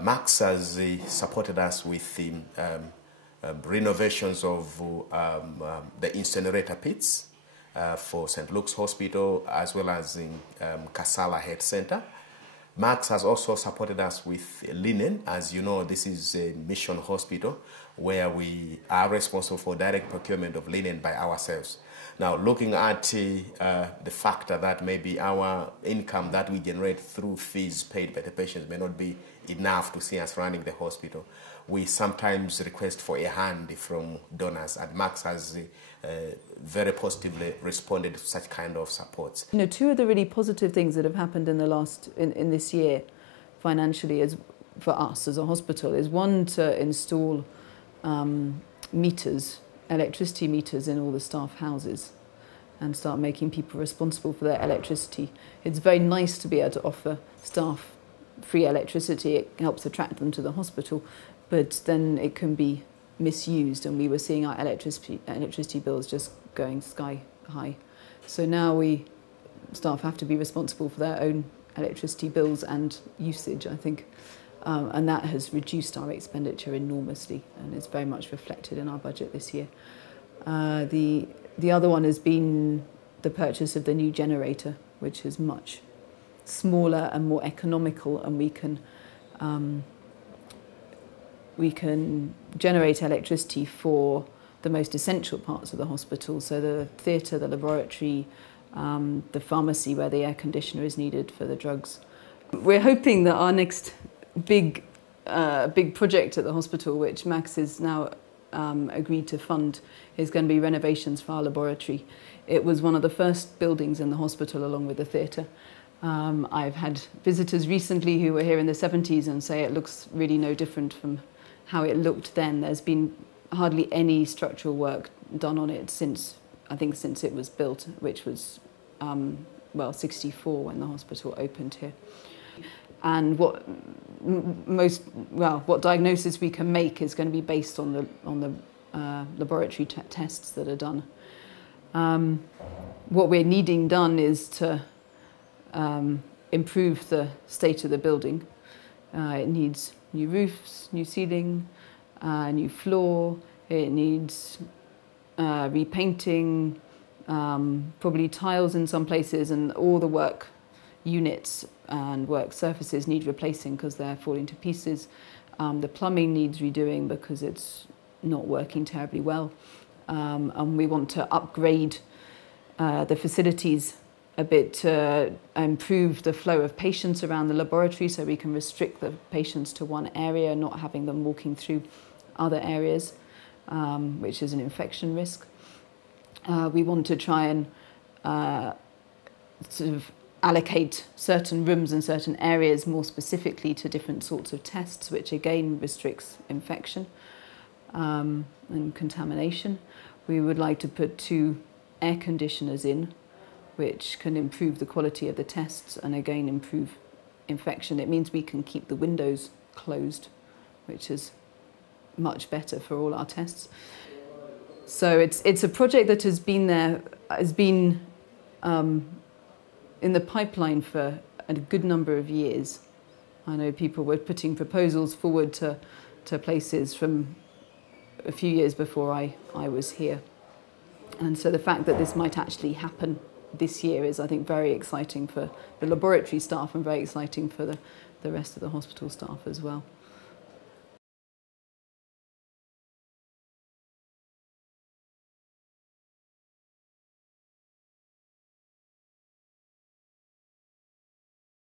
Max has supported us with the renovations of the incinerator pits for St. Luke's Hospital, as well as in Kasala Health Center. Max has also supported us with linen. As you know, this is a mission hospital where we are responsible for direct procurement of linen by ourselves. Now, looking at the factor that maybe our income that we generate through fees paid by the patients may not be enough to see us running the hospital, we sometimes request for a hand from donors, and Max has very positively responded to such kind of supports. You know, two of the really positive things that have happened in this year financially is for us as a hospital is one, to install electricity meters in all the staff houses and start making people responsible for their electricity. It's very nice to be able to offer staff free electricity. It helps attract them to the hospital, but then it can be misused, and we were seeing our electricity bills just going sky high. So now staff have to be responsible for their own electricity bills and usage, I think. And that has reduced our expenditure enormously, and it's very much reflected in our budget this year. The other one has been the purchase of the new generator, which is much smaller and more economical, and we can generate electricity for the most essential parts of the hospital, so the theatre, the laboratory, the pharmacy where the air conditioner is needed for the drugs. We're hoping that our next big project at the hospital, which Max has now agreed to fund, is going to be renovations for our laboratory. It was one of the first buildings in the hospital along with the theatre. I've had visitors recently who were here in the 70s and say it looks really no different from how it looked then. There's been hardly any structural work done on it since it was built, which was 64 when the hospital opened here. And what diagnosis we can make is going to be based on the laboratory tests that are done. What we're needing done is to improve the state of the building. It needs new roofs, new ceiling, new floor. It needs repainting, probably tiles in some places, and all the work units and work surfaces need replacing because they're falling to pieces. The plumbing needs redoing because it's not working terribly well. And we want to upgrade the facilities a bit to improve the flow of patients around the laboratory, so we can restrict the patients to one area, not having them walking through other areas, which is an infection risk. We want to try and sort of allocate certain rooms and certain areas more specifically to different sorts of tests, which again restricts infection and contamination. We would like to put 2 air conditioners in, which can improve the quality of the tests and again improve infection. It means we can keep the windows closed, which is much better for all our tests. So it's a project that has been in the pipeline for a good number of years. I know people were putting proposals forward to places from a few years before I was here. And so the fact that this might actually happen this year is, I think, very exciting for the laboratory staff and very exciting for the rest of the hospital staff as well.